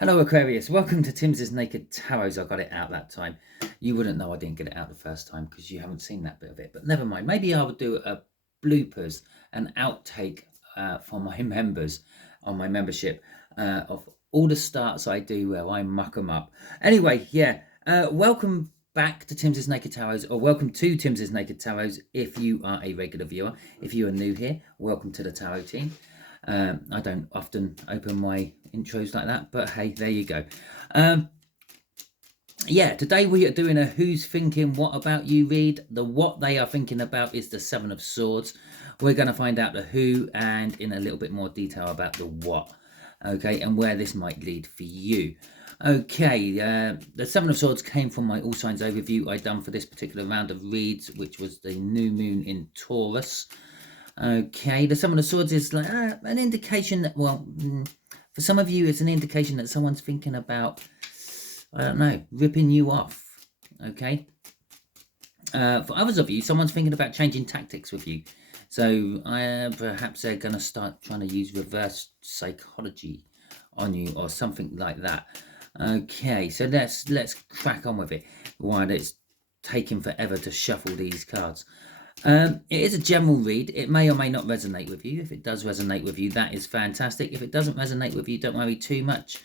Hello Aquarius, welcome to Timsy Naked Tarot. I got it out that time. You wouldn't know I didn't get it out the first time because you haven't seen that bit of it, but never mind. Maybe I would do a bloopers, an outtake for my members on my membership of all the starts I do where I muck them up. Anyway, welcome back to Timsy Naked Tarots, or welcome to Timsy Naked Tarots if you are a regular viewer. If you are new here, welcome to the tarot team. I don't often open my intros like that, but hey, there you go. Today we are doing a Who's Thinking What About You read. The what they are thinking about is the Seven of Swords. We're going to find out the who and in a little bit more detail about the what, okay, and where this might lead for you. Okay, the Seven of Swords came from my All Signs overview I done for this particular round of reads, which was the new moon in Taurus. Okay, the Seven of Swords is like an indication that, well, for some of you, it's an indication that someone's thinking about, I don't know, ripping you off. Okay. For others of you, someone's thinking about changing tactics with you. So perhaps they're going to start trying to use reverse psychology on you or something like that. Okay, so let's crack on with it while it's taking forever to shuffle these cards. It is a general read. It may or may not resonate with you. If it does resonate with you, that is fantastic. If it doesn't resonate with you, don't worry too much.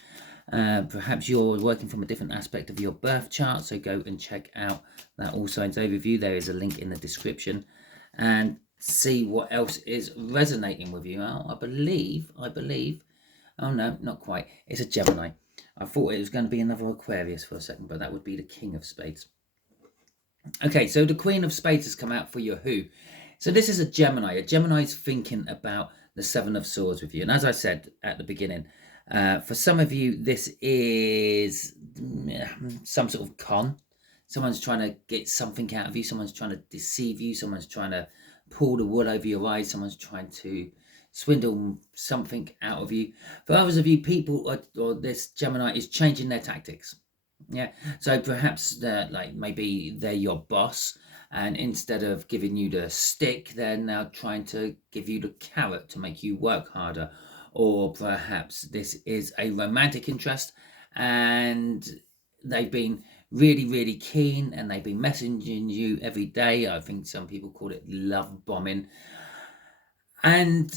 Perhaps you're working from a different aspect of your birth chart, so go and check out that All Signs overview. There is a link in the description and see what else is resonating with you. I believe, oh no, not quite. It's a Gemini. I thought it was going to be another Aquarius for a second, but that would be the King of Spades. Okay, so the Queen of Spades has come out for your who. So this is a Gemini. A Gemini is thinking about the Seven of Swords with you. And as I said at the beginning, for some of you, this is some sort of con. Someone's trying to get something out of you. Someone's trying to deceive you. Someone's trying to pull the wool over your eyes. Someone's trying to swindle something out of you. For others of you, people or this Gemini is changing their tactics. Yeah, so perhaps maybe they're your boss, and instead of giving you the stick, they're now trying to give you the carrot to make you work harder. Or perhaps this is a romantic interest and they've been really, really keen and they've been messaging you every day. I think some people call it love bombing. And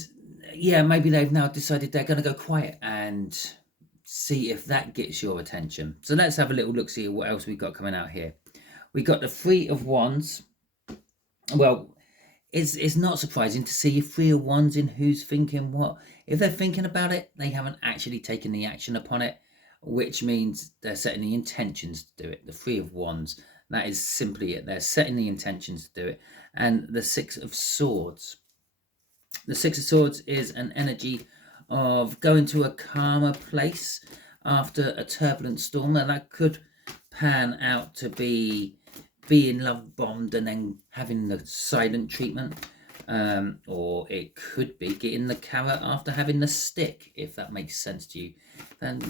yeah, maybe they've now decided they're going to go quiet and see if that gets your attention. So let's have a little look, see what else we've got coming out here. We got the Three of Wands. Well, it's not surprising to see Three of Wands in Who's Thinking What. If they're thinking about it, they haven't actually taken the action upon it, which means they're setting the intentions to do it. The Three of Wands, that is simply it. They're setting the intentions to do it. And the Six of Swords. The Six of Swords is an energy of going to a calmer place after a turbulent storm. And that could pan out to be being love bombed and then having the silent treatment. Or it could be getting the carrot after having the stick, if that makes sense to you. And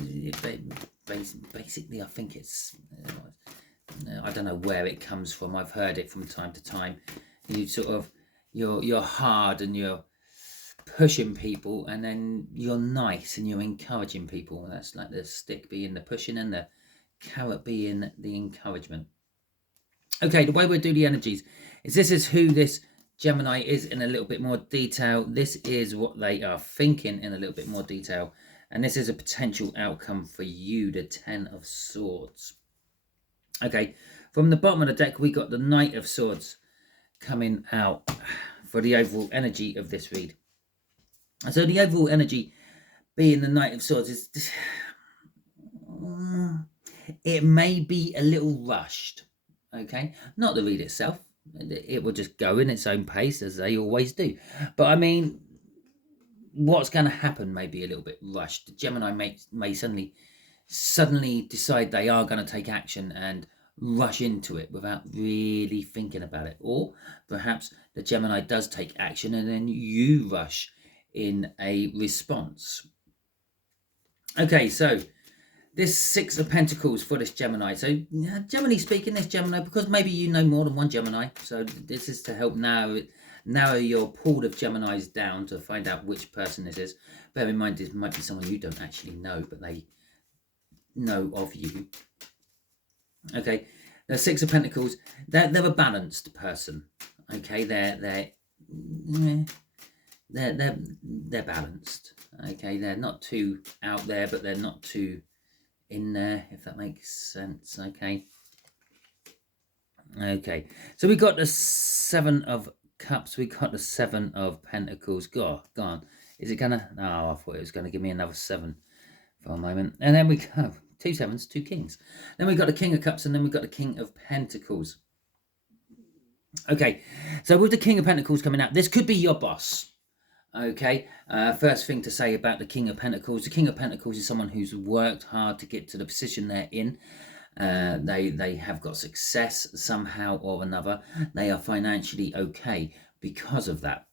basically, I think it's, I don't know where it comes from. I've heard it from time to time. You sort of, you're hard and you're pushing people, and then you're nice and you're encouraging people. That's like the stick being the pushing and the carrot being the encouragement. Okay, the way we'll do the energies is this is who this Gemini is in a little bit more detail. This is what they are thinking in a little bit more detail. And this is a potential outcome for you, the Ten of Swords. Okay, from the bottom of the deck, we got the Knight of Swords coming out for the overall energy of this read. So the overall energy being the Knight of Swords is, it may be a little rushed, okay? Not the read itself. It will just go in its own pace, as they always do. But I mean, what's going to happen may be a little bit rushed. The Gemini may suddenly decide they are going to take action and rush into it without really thinking about it. Or perhaps the Gemini does take action and then you rush in a response. Okay, so this Six of Pentacles for this Gemini. So generally speaking, this Gemini, because maybe you know more than one Gemini, so this is to help narrow your pool of Geminis down to find out which person this is. Bear in mind, this might be someone you don't actually know, but they know of you. Okay, the Six of Pentacles, they're a balanced person. Okay, they're balanced. Okay, they're not too out there, but they're not too in there, if that makes sense. Okay. Okay, so we got the Seven of Cups, we got the Seven of Pentacles. Gone. Is it gonna? Oh, I thought it was gonna give me another 7 for a moment. And then we go 2 sevens, 2 kings. Then we got the King of Cups, and then we got the King of Pentacles. Okay, so with the King of Pentacles coming out, this could be your boss. Okay, first thing to say about the King of Pentacles. The King of Pentacles is someone who's worked hard to get to the position they're in. They have got success somehow or another. They are financially okay because of that.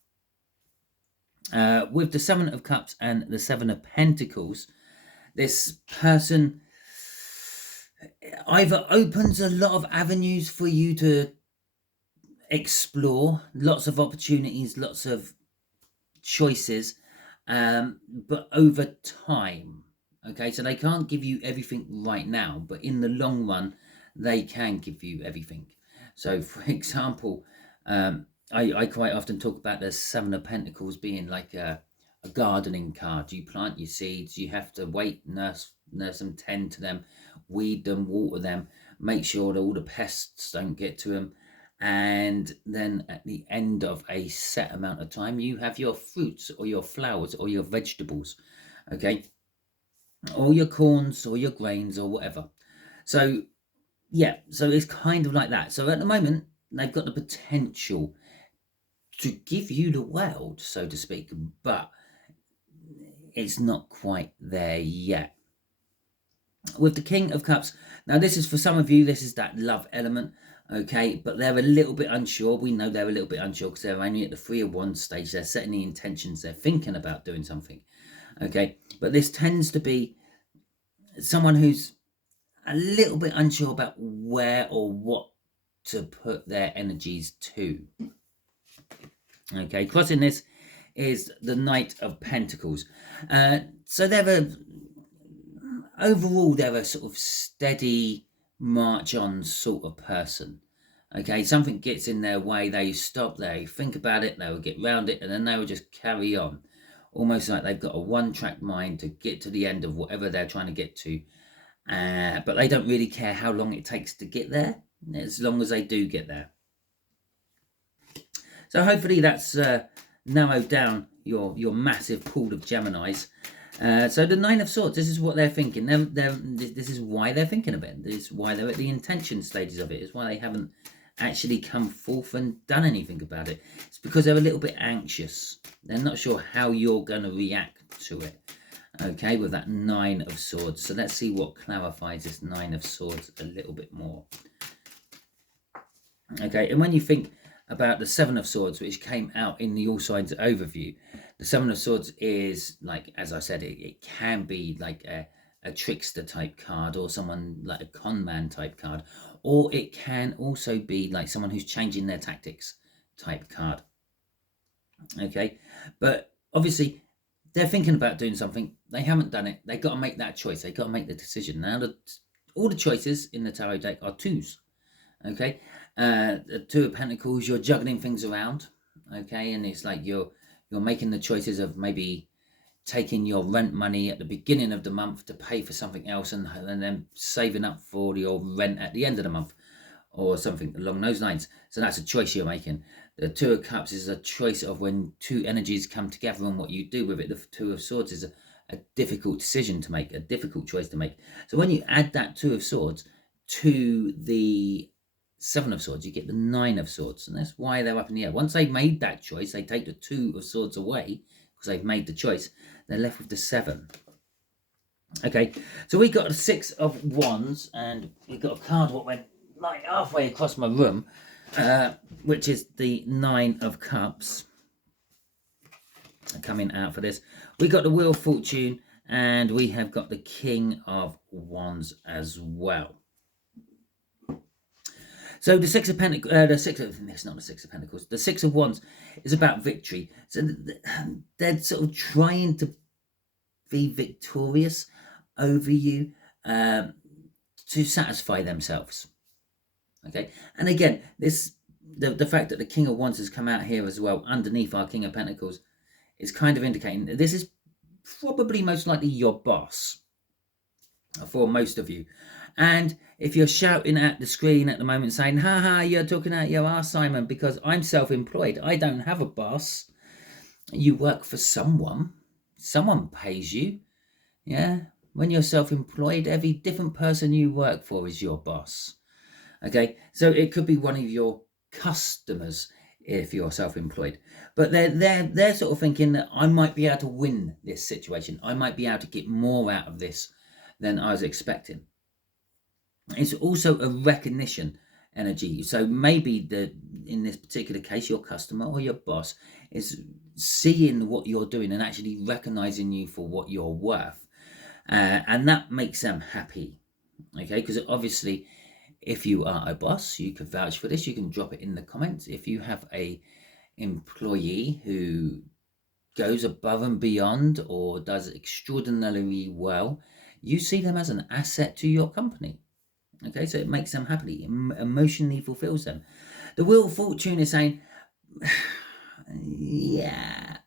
With the Seven of Cups and the Seven of Pentacles, this person either opens a lot of avenues for you to explore, lots of opportunities, lots of choices, but over time. Okay, so they can't give you everything right now, but in the long run, they can give you everything. So, for example, I quite often talk about the Seven of Pentacles being like a gardening card. You plant your seeds, you have to wait, nurse them, tend to them, weed them, water them, make sure that all the pests don't get to them. And then at the end of a set amount of time, you have your fruits or your flowers or your vegetables, okay? Or your corns or your grains or whatever. So, yeah, so it's kind of like that. So at the moment, they've got the potential to give you the world, so to speak, but it's not quite there yet. With the King of Cups, now this is for some of you, this is that love element, okay, but they're a little bit unsure. We know they're a little bit unsure because they're only at the Three of Wands stage. They're setting the intentions, they're thinking about doing something, okay, but this tends to be someone who's a little bit unsure about where or what to put their energies to. Okay, crossing this is the Knight of Pentacles. So overall, they're a sort of steady march on sort of person. Okay, something gets in their way, they stop, they think about it, they will get round it, and then they will just carry on. Almost like they've got a one-track mind to get to the end of whatever they're trying to get to. But they don't really care how long it takes to get there, as long as they do get there. So hopefully that's narrowed down your massive pool of Geminis. So the Nine of Swords, this is what they're thinking. This is why they're thinking of it. This is why they're at the intention stages of it. It's why they haven't actually come forth and done anything about it. It's because they're a little bit anxious. They're not sure how you're going to react to it. Okay, with that Nine of Swords. So let's see what clarifies this Nine of Swords a little bit more. Okay, and when you think about the Seven of Swords, which came out in the All Signs overview, the Seven of Swords is, like, as I said, it can be like a trickster type card, or someone like a con man type card, or it can also be like someone who's changing their tactics type card. Okay, but obviously they're thinking about doing something. They haven't done it. They've got to make that choice. They've got to make the decision. Now, all the choices in the tarot deck are twos. Okay, the Two of Pentacles, you're juggling things around. Okay, and it's like you're making the choices of maybe taking your rent money at the beginning of the month to pay for something else, and then saving up for your rent at the end of the month, or something along those lines. So that's a choice you're making. The Two of Cups is a choice of when two energies come together and what you do with it. The Two of Swords is a difficult decision to make, a difficult choice to make. So when you add that Two of Swords to the Seven of Swords, you get the Nine of Swords, and that's why they're up in the air. Once they've made that choice, they take the Two of Swords away because they've made the choice. They're left with the 7. Okay, so we got the Six of Wands, and we got a card what went like halfway across my room, which is the Nine of Cups coming out for this. We got the Wheel of Fortune, and we have got the King of Wands as well. So the Six of Pentacles, it's not the Six of Pentacles, the Six of Wands is about victory. So they're sort of trying to be victorious over you. to satisfy themselves. Okay, and again, the fact that the King of Wands has come out here as well underneath our King of Pentacles is kind of indicating that this is probably most likely your boss for most of you. And if you're shouting at the screen at the moment saying, haha, you're talking out your arse, Simon, because I'm self-employed, I don't have a boss. You work for someone pays you. Yeah, when you're self-employed, every different person you work for is your boss. Okay, so it could be one of your customers if you're self-employed, but they're sort of thinking that I might be able to win this situation, I might be able to get more out of this than I was expecting. It's also a recognition energy. So maybe in this particular case, your customer or your boss is seeing what you're doing and actually recognizing you for what you're worth. And that makes them happy. Okay, because obviously, if you are a boss, you can vouch for this. You can drop it in the comments. If you have a employee who goes above and beyond or does extraordinarily well, you see them as an asset to your company. Okay, so it makes them happy, emotionally fulfills them. The Wheel of Fortune is saying, yeah,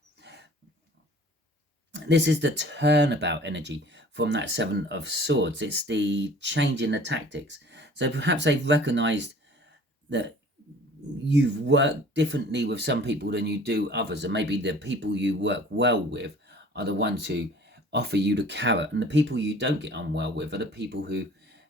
this is the turnabout energy from that Seven of Swords. It's the change in the tactics. So perhaps they've recognized that you've worked differently with some people than you do others, and maybe the people you work well with are the ones who offer you the carrot, and the people you don't get on well with are the people who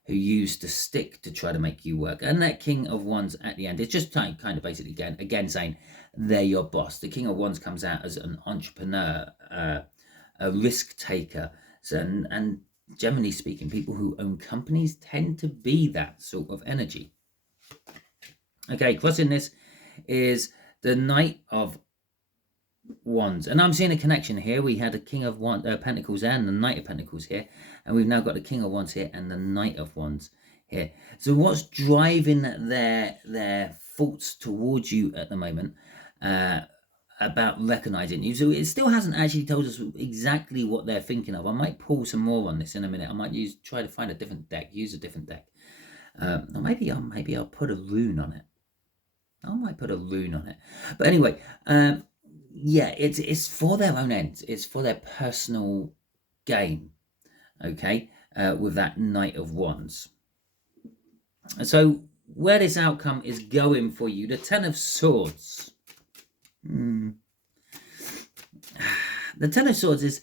use the stick to try to make you work. And that King of Wands at the end is just kind of basically again saying they're your boss. The King of Wands comes out as an entrepreneur, a risk taker, and generally speaking, people who own companies tend to be that sort of energy. Okay, crossing this is the Knight of Wands, and I'm seeing a connection here. We had a King of Pentacles and the Knight of Pentacles here, and we've now got the King of Wands here and the Knight of Wands here. So what's driving their thoughts towards you at the moment about recognizing you? So it still hasn't actually told us exactly what they're thinking of. I might pull some more on this in a minute. I might try to find a different deck, use a different deck, or maybe I'll put a rune on it. I might put a rune on it, but anyway. Yeah, it's for their own ends. It's for their personal gain. Okay, with that Knight of Wands. So where this outcome is going for you, the Ten of Swords. The Ten of Swords is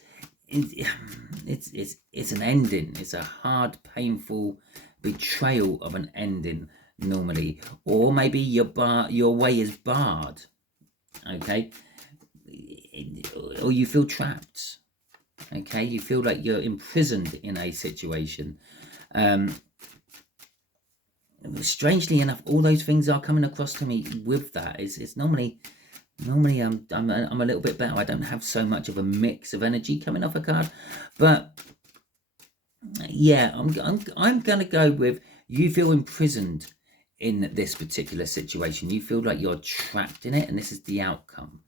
it's an ending. It's a hard, painful betrayal of an ending normally, or maybe your way is barred. Okay. Or you feel trapped. Okay, you feel like you're imprisoned in a situation. Strangely enough, all those things are coming across to me with that. It's normally I'm a little bit better. I don't have so much of a mix of energy coming off a card, but yeah, I'm gonna go with you feel imprisoned in this particular situation. You feel like you're trapped in it, and this is the outcome.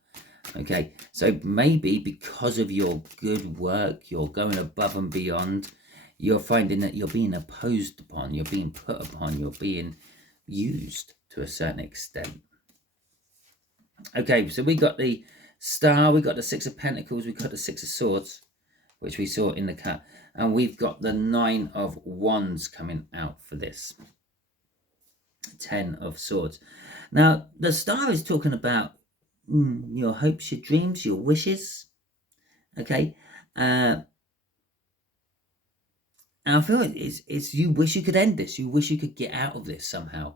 Okay, so maybe because of your good work, you're going above and beyond, you're finding that you're being opposed upon, you're being put upon, you're being used to a certain extent. Okay, so we got the Star, we got the Six of Pentacles, we got the Six of Swords, which we saw in the cut, and we've got the Nine of Wands coming out for this. 10 of Swords. Now, the Star is talking about your hopes, your dreams, your wishes. Okay, and I feel it's you wish you could end this. You wish you could get out of this somehow.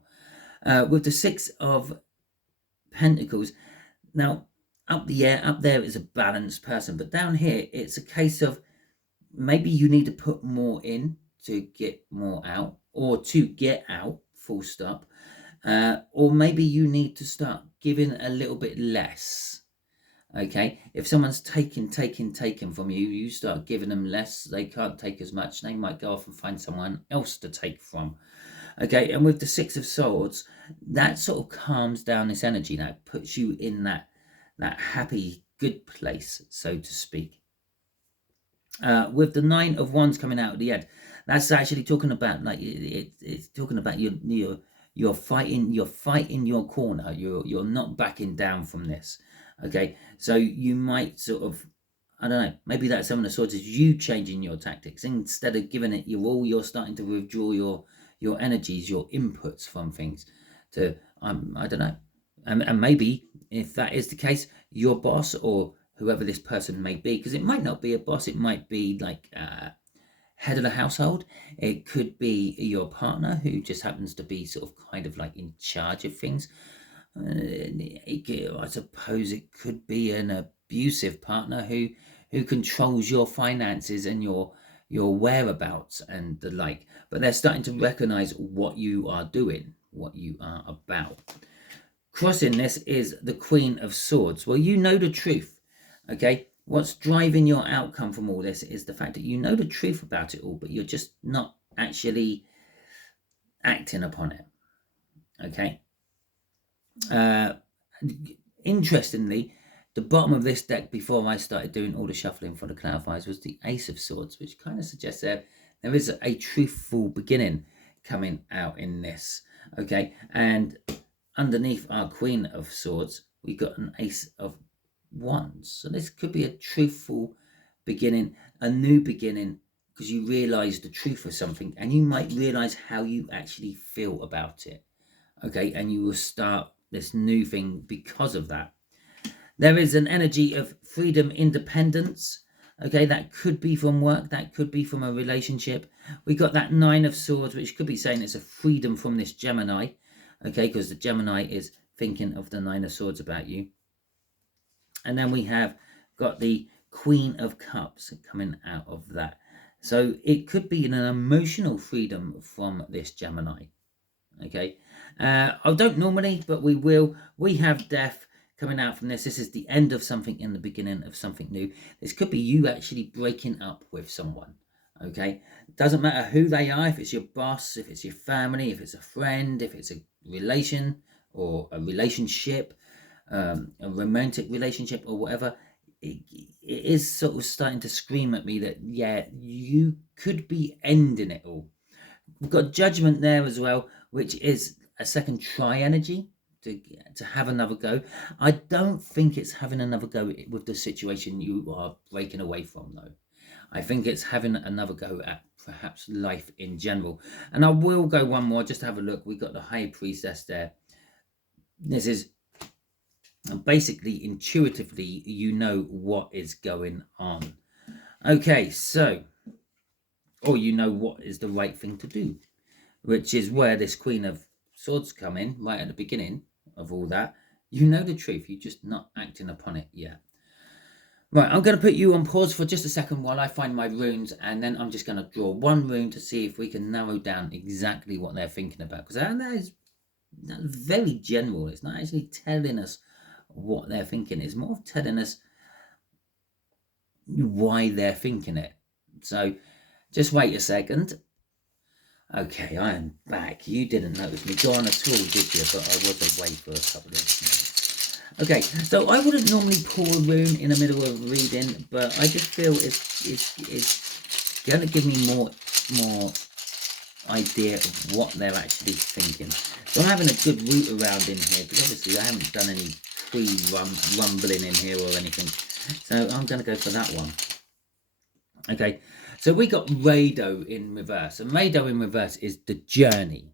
With the Six of Pentacles, now up there is a balanced person, but down here it's a case of maybe you need to put more in to get more out, or to get out, full stop. Or maybe you need to start giving a little bit less. Okay, if someone's taking from you, you start giving them less. They can't take as much. They might go off and find someone else to take from. Okay, and with the Six of Swords, that sort of calms down this energy. That puts you in that happy, good place, so to speak. With the Nine of Wands coming out at the end, That's actually talking about, like, it's talking about you're fighting your corner. You're not backing down from this. Okay, so you might sort of, I don't know, maybe that Seven of Swords is you changing your tactics. Instead of giving it your all, you're starting to withdraw your energies, your inputs from things to, I don't know. And maybe if that is the case, your boss or whoever this person may be, because it might not be a boss, it might be like head of the household. It could be your partner who just happens to be sort of kind of like in charge of things. I suppose it could be an abusive partner who controls your finances and your whereabouts and the like. But they're starting to recognize what you are doing, what you are about. Crossing this is the Queen of Swords. Well, you know the truth, okay? What's driving your outcome from all this is the fact that you know the truth about it all, but you're just not actually acting upon it, okay? Interestingly, the bottom of this deck before I started doing all the shuffling for the clarifiers was the Ace of Swords, which kind of suggests there is a truthful beginning coming out in this, okay? And underneath our Queen of Swords, we got an Ace of Wands. So this could be a truthful beginning, a new beginning, because you realize the truth of something and you might realize how you actually feel about it, okay? And you will start this new thing because of that. There is an energy of freedom, independence, okay? That could be from work, that could be from a relationship. We got that Nine of Swords, which could be saying it's a freedom from this Gemini, okay? Because the Gemini is thinking of the Nine of Swords about you. And then we have got the Queen of Cups coming out of that. So it could be an emotional freedom from this Gemini, okay? I don't normally, but we will. We have death coming out from this. This is the end of something and the beginning of something new. This could be you actually breaking up with someone, okay? It doesn't matter who they are, if it's your boss, if it's your family, if it's a friend, if it's a relation or a relationship, a romantic relationship or whatever. It is sort of starting to scream at me that, yeah, you could be ending it all. We've got Judgment there as well, which is a second try energy to have another go. I don't think it's having another go with the situation you are breaking away from, though. I think it's having another go at perhaps life in general. And I will go one more just to have a look. We got the High Priestess there. This is basically intuitively, you know what is going on. Okay, so, or you know what is the right thing to do, which is where this Queen of Swords come in, right at the beginning of all that. You know the truth, you're just not acting upon it yet. Right, I'm going to put you on pause for just a second while I find my runes, and then I'm just going to draw one rune to see if we can narrow down exactly what they're thinking about, because that is very general. It's not actually telling us what they're thinking. It's more of telling us why they're thinking it. So just wait a second. Okay, I am back. You didn't notice me gone at all, did you? But I was away for a couple of minutes. Okay, so I wouldn't normally pull a rune in the middle of reading, but I just feel it's going to give me more idea of what they're actually thinking. So I'm having a good route around in here, because obviously I haven't done any pre-rumbling in here or anything. So I'm going to go for that one. Okay, so we got Rado in reverse. And Rado in reverse is the journey.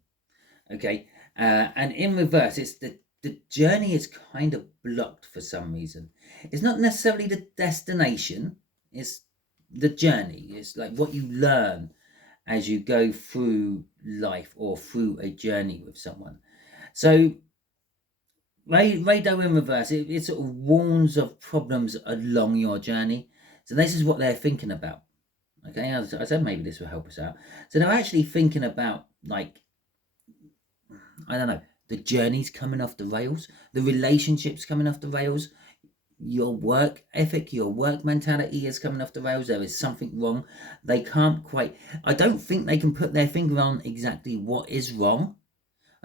Okay, and in reverse, it's the journey is kind of blocked for some reason. It's not necessarily the destination, it's the journey. It's like what you learn as you go through life or through a journey with someone. So Rado in reverse, it sort of warns of problems along your journey. So this is what they're thinking about. Okay, I said maybe this will help us out. So they're actually thinking about, like, I don't know, the journey's coming off the rails, the relationships coming off the rails, your work ethic, your work mentality is coming off the rails. There is something wrong. They can't quite, I don't think they can put their finger on exactly what is wrong.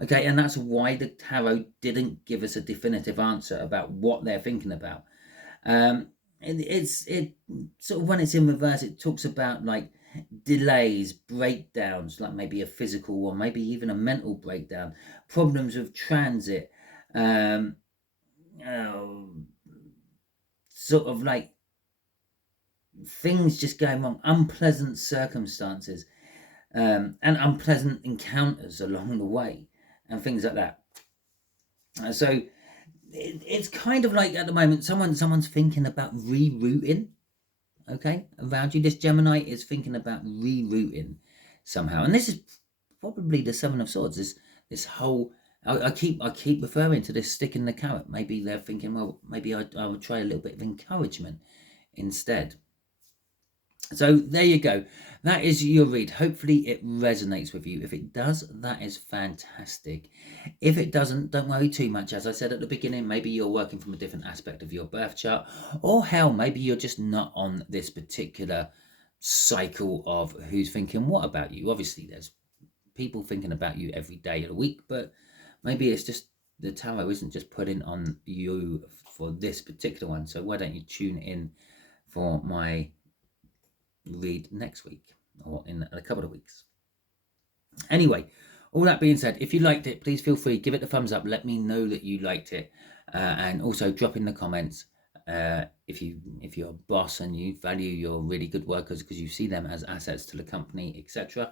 Okay, and that's why the tarot didn't give us a definitive answer about what they're thinking about. It sort of, when it's in reverse, it talks about, like, delays, breakdowns, like maybe a physical one, maybe even a mental breakdown, problems with transit, um, oh, sort of like things just going wrong, unpleasant circumstances, and unpleasant encounters along the way, and things like that. So it's kind of like at the moment someone's thinking about rerouting, okay, around you. This Gemini is thinking about rerouting somehow, and this is probably the Seven of Swords. This whole I keep referring to this stick in the carrot. Maybe they're thinking, well, maybe I would try a little bit of encouragement instead. So there you go. That is your read. Hopefully it resonates with you. If it does, that is fantastic. If it doesn't, don't worry too much. As I said at the beginning, maybe you're working from a different aspect of your birth chart, or hell, maybe you're just not on this particular cycle of who's thinking what about you. Obviously, there's people thinking about you every day of the week, but maybe it's just the tarot isn't just putting on you for this particular one. So why don't you tune in for my read next week or in a couple of weeks. Anyway, all that being said, if you liked it, please feel free, give it a thumbs up, let me know that you liked it, and also drop in the comments if you're a boss and you value your really good workers because you see them as assets to the company, etc.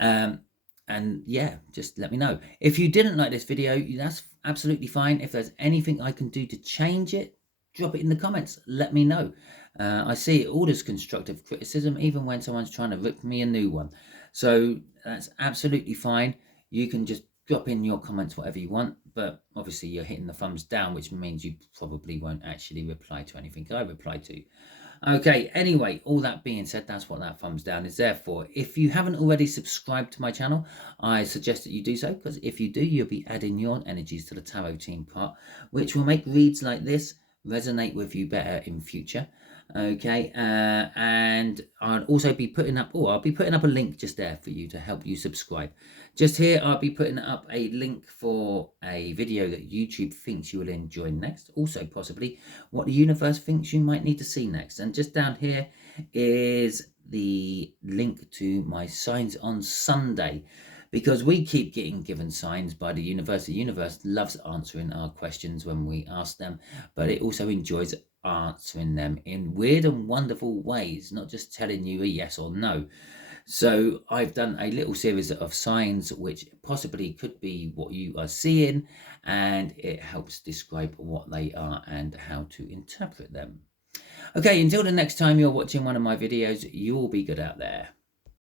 And yeah, just let me know. If you didn't like this video, that's absolutely fine. If there's anything I can do to change it, drop it in the comments, let me know. I see it all as constructive criticism, even when someone's trying to rip me a new one. So that's absolutely fine. You can just drop in your comments, whatever you want, but obviously you're hitting the thumbs down, which means you probably won't actually reply to anything I reply to. Okay, anyway, all that being said, that's what that thumbs down is there for. If you haven't already subscribed to my channel, I suggest that you do so, because if you do, you'll be adding your energies to the tarot team part, which will make reads like this resonate with you better in future. Okay, and I'll also be putting up, I'll be putting up a link just there for you to help you subscribe. Just here, I'll be putting up a link for a video that YouTube thinks you will enjoy next. Also, possibly what the universe thinks you might need to see next. And just down here is the link to my signs on Sunday, because we keep getting given signs by the universe. The universe loves answering our questions when we ask them, but it also enjoys answering them in weird and wonderful ways, not just telling you a yes or no. So I've done a little series of signs which possibly could be what you are seeing, and it helps describe what they are and how to interpret them. Okay, until the next time you're watching one of my videos, you'll be good out there.